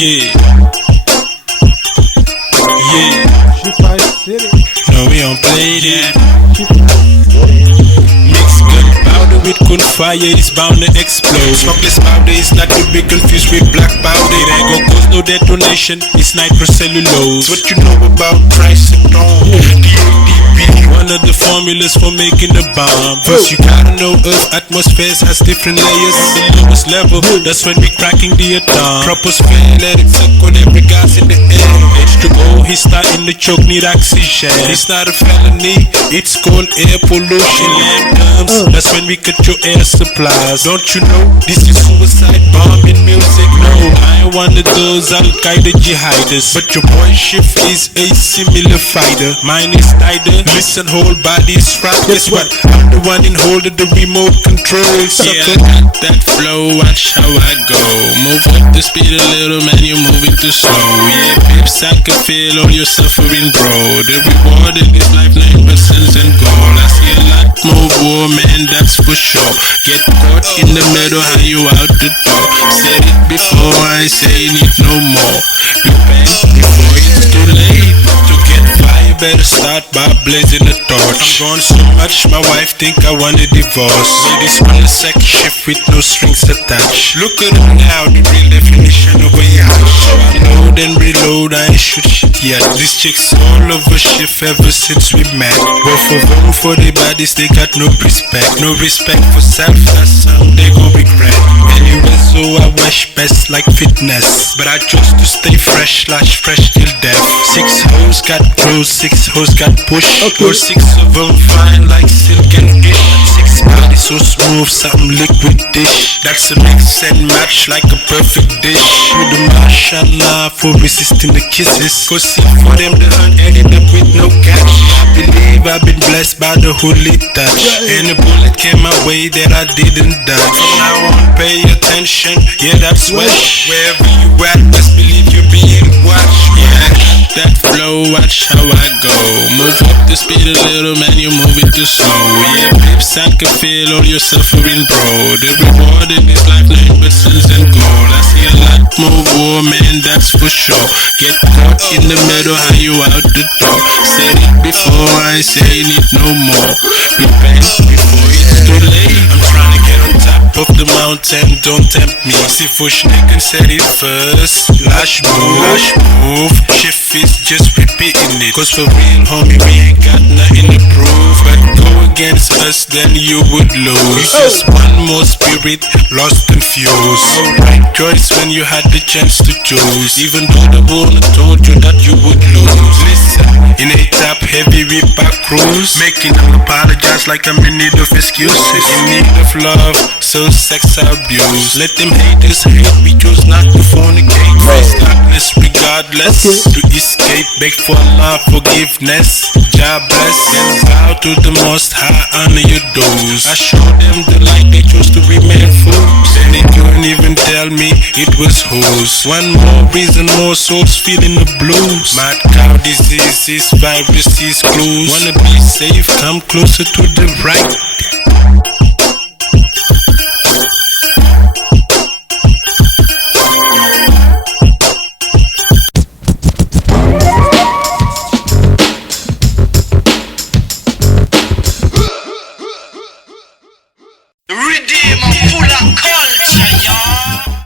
Yeah. No, we don't play that. Mix gunpowder with gunfire, it's bound to explode. Smokeless powder is not to be confused with black powder. It ain't gon' cause no detonation, it's nitrocellulose. What you know about trisodone? DADP, one of the formulas for making the bomb. First you gotta know Earth's atmosphere has different layers. On the lowest level, that's when we cracking the atom. Troposphere, let it circle every gas in the air. H2O, he's starting to choke, need oxygen. It's not a felony, it's called air pollution. Land terms, that's when we cut your air supplies. Don't you know, this is suicide bomb in music? No, I ain't one of those Al-Qaeda jihadists, but your boy Shift is a similar fighter. Mine is tighter, listen, whole body's right. Guess what? I'm the one in hold of the remote control. Sucker. Yeah, I got that flow, watch how I go. Move up the speed a little, man, you're moving too slow. Yeah, pips, I can feel all your suffering, bro. The reward in this life, 9% and gold. I see a lot more war, man, that's for sure. Get caught in the middle, how you out the door. Said it before, I ain't saying it no more. Repent before it's too late. To get fire, better start by blazing the torch. I'm gone so much, my wife think I want a divorce. Ladies want a sex shift with no strings attached. Look at them now, the real definition of a yacht. So I load and reload, I ain't shoot shit yet. These chicks all over shift ever since we met. Both of them for their bodies, they got no respect. No respect for self, that's something they gon' regret. Anyway, so I wish best like fitness, but I chose to stay fresh, lash fresh till death. 6 hoes got clothes, 6 hoes got push. Or 6 of them fine like silk and ish. 6 bodies so smooth, something liquid dish. That's a mix and match like a perfect dish. With the mashallah for resisting the kisses. Cause see for them the hunt ended up with no catch. I believe I've been blessed by the holy touch, and a bullet came my way that I didn't dodge. From now on pay attention, yeah that's wesh. Wherever you at, best believe you're being watched. Yeah, that flow, watch how I go. Move up the speed a little, man, you're moving too slow. Yeah, pips, I can feel all your suffering, bro. The reward in this life, 9% and gold. I see a lot more war, man, that's for sure. Get caught in the middle, how you out the door. Said it before, I ain't saying it no more. Repent before it's too late. I'm trying to get on top of the mountain, don't tempt me. See Fushnik and said it first. Lash move, shift is just repeating it. Cause for real, homie, we ain't got nothing to prove. But go against us, then you would lose. Just one more spirit, lost, confused. No right choice when you had the chance to choose. Even though the owner told you that you would lose. Listen, in a top heavy whip back cruise, making them apologize like I'm in need of excuses. In need of love, so sex abuse. Let them haters hate, we choose not to fornicate. Face darkness regardless, to escape, beg for Allah forgiveness. God bless and bow to the most high, honor your dues. I show them the light, they chose to remain fools. Then they couldn't even tell me it was whose. One more reason, more souls feeling the blues. Mad cow diseases, viruses, clues. Wanna be safe, come closer to the right. Redeemer full of culture, y'all.